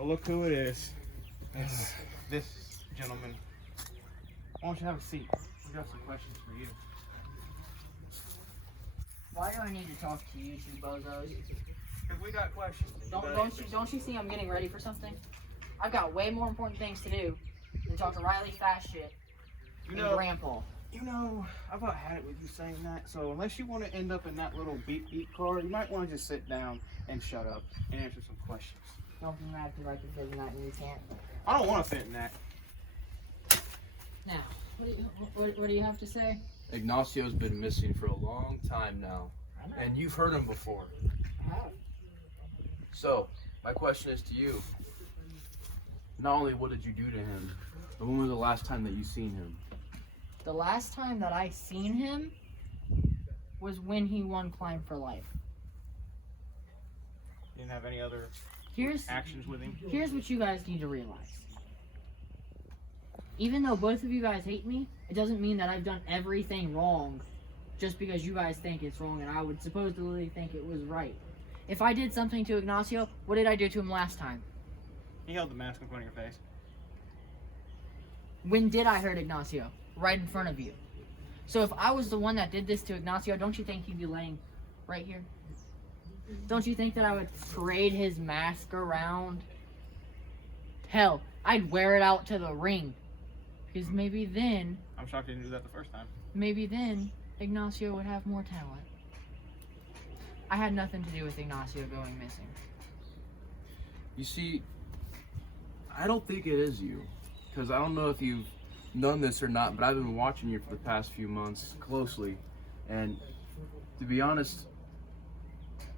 Well, look who it is. It's this gentleman. Why don't you have a seat? We got some questions for you. Why do I need to talk to you two bozos? Because we got questions. Don't you see I'm getting ready for something? I've got way more important things to do than talk to Riley fast shit and Grandpa. You know, I've about had it with you saying that, so unless you want to end up in that little beep car, you might want to just sit down and shut up and answer some questions. Don't be mad because I can fit in that and you can't. I don't want to fit in that. Now, what do you have to say? Ignacio's been missing for a long time now, and you've heard him before. I have. So, my question is to you. Not only what did you do to him, but when was the last time that you seen him? The last time that I seen him was when he won Climb for Life. You didn't have any other actions with him? Here's what you guys need to realize. Even though both of you guys hate me, it doesn't mean that I've done everything wrong just because you guys think it's wrong and I would supposedly think it was right. If I did something to Ignacio, what did I do to him last time? He held the mask in front of your face. When did I hurt Ignacio? Right in front of you. So if I was the one that did this to Ignacio, don't you think he'd be laying right here? Don't you think that I would parade his mask around? Hell, I'd wear it out to the ring. Because maybe then... I'm shocked you didn't do that the first time. Maybe then, Ignacio would have more talent. I had nothing to do with Ignacio going missing. You see, I don't think it is you. Because I don't know if you've known this or not, but I've been watching you for the past few months closely. And to be honest,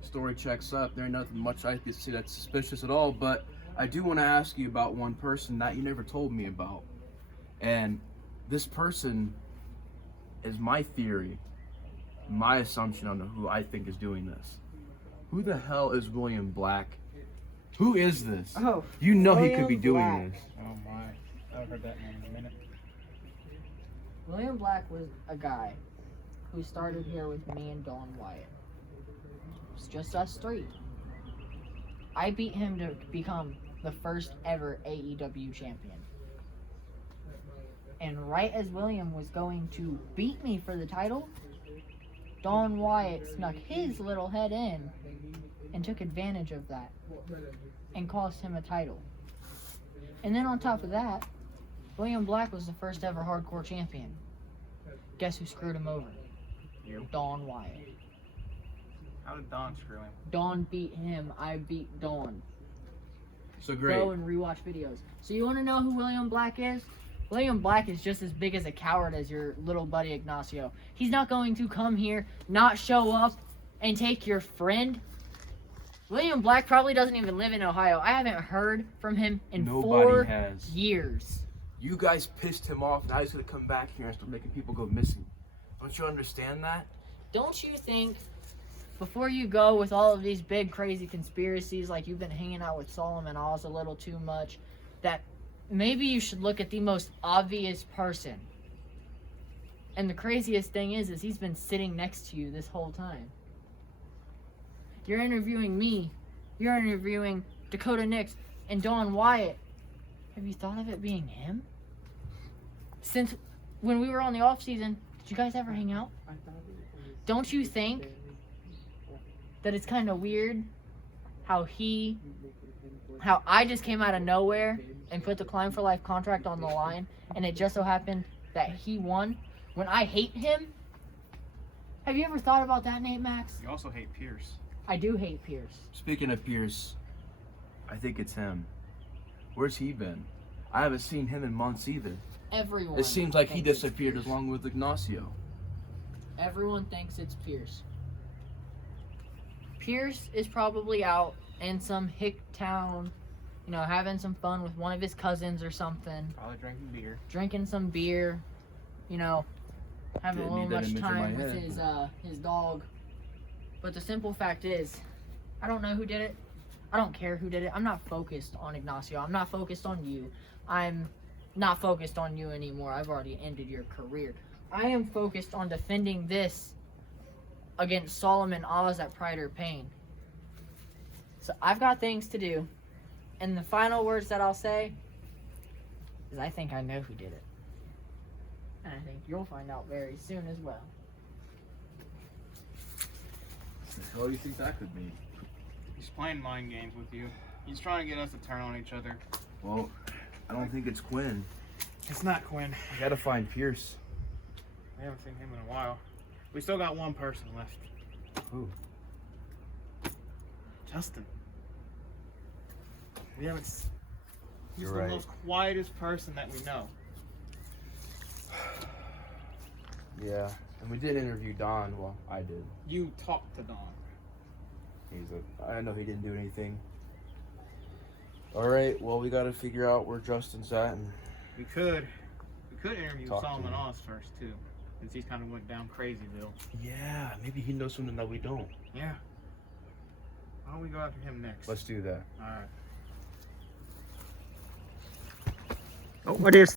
story checks up. There ain't nothing much I can see that's suspicious at all. But I do want to ask you about one person that you never told me about. And this person is my theory, my assumption on who I think is doing this. Who the hell is William Black? Who is this? Oh, you know he could be William doing Black. this. Oh my. I haven't heard that name in a minute. William Black was a guy who started here with me and Dawn Wyatt. It's just us three. I beat him to become the first ever AEW champion. And right as William was going to beat me for the title, Dawn Wyatt snuck his little head in and took advantage of that and cost him a title. And then on top of that, William Black was the first ever hardcore champion. Guess who screwed him over? You. Dawn Wyatt. How did Don screw him? Dawn beat him, I beat Dawn. So great. Go and rewatch videos. So you want to know who William Black is? William Black is just as big as a coward as your little buddy Ignacio. He's not going to come here, not show up, and take your friend. William Black probably doesn't even live in Ohio. I haven't heard from him in Nobody 4 has. years. You guys pissed him off. Now he's gonna come back here and start making people go missing. Don't you understand that? Don't you think, before you go with all of these big crazy conspiracies like you've been hanging out with Solomon Oz a little too much, that maybe you should look at the most obvious person? And the craziest thing is he's been sitting next to you this whole time. You're interviewing me. You're interviewing Dakota Nix and Dawn Wyatt. Have you thought of it being him? Since when we were on the off season, did you guys ever hang out? Don't you think that it's kind of weird how I just came out of nowhere and put the Climb for Life contract on the line, and it just so happened that he won when I hate him? Have you ever thought about that, Nate Maxx? You also hate Pierce. I do hate Pierce. Speaking of Pierce, I think it's him. Where's he been? I haven't seen him in months either. Everyone. It seems like he thinks it's disappeared Pierce. along with Ignacio. Everyone thinks it's Pierce. Pierce is probably out in some hick town, having some fun with one of his cousins or something. Probably drinking beer. Drinking some beer, having Didn't a little need that much image in time my with head. his dog. But the simple fact is, I don't know who did it. I don't care who did it. I'm not focused on Ignacio. I'm not focused on you. I'm not focused on you anymore. I've already ended your career. I am focused on defending this against Solomon Oz at Pride or Pain. So I've got things to do. And the final words that I'll say is I think I know who did it. And I think you'll find out very soon as well. What do you think that could mean? He's playing mind games with you. He's trying to get us to turn on each other. Well, I don't think it's Quinn. It's not Quinn. I gotta find Pierce. We haven't seen him in a while. We still got one person left. Who? Justin. We haven't. He's You're the right. most quietest person that we know. Yeah, and we did interview Don. Well, I did. You talked to Don. I know he didn't do anything. All right, well, we got to figure out where Justin's at. And We could interview Talk to Solomon him. Oz first too, since he's kind of went down Crazyville. yeah, maybe he knows something that we don't. Yeah. Why don't we go after him next? Let's do that. All right. Oh, what is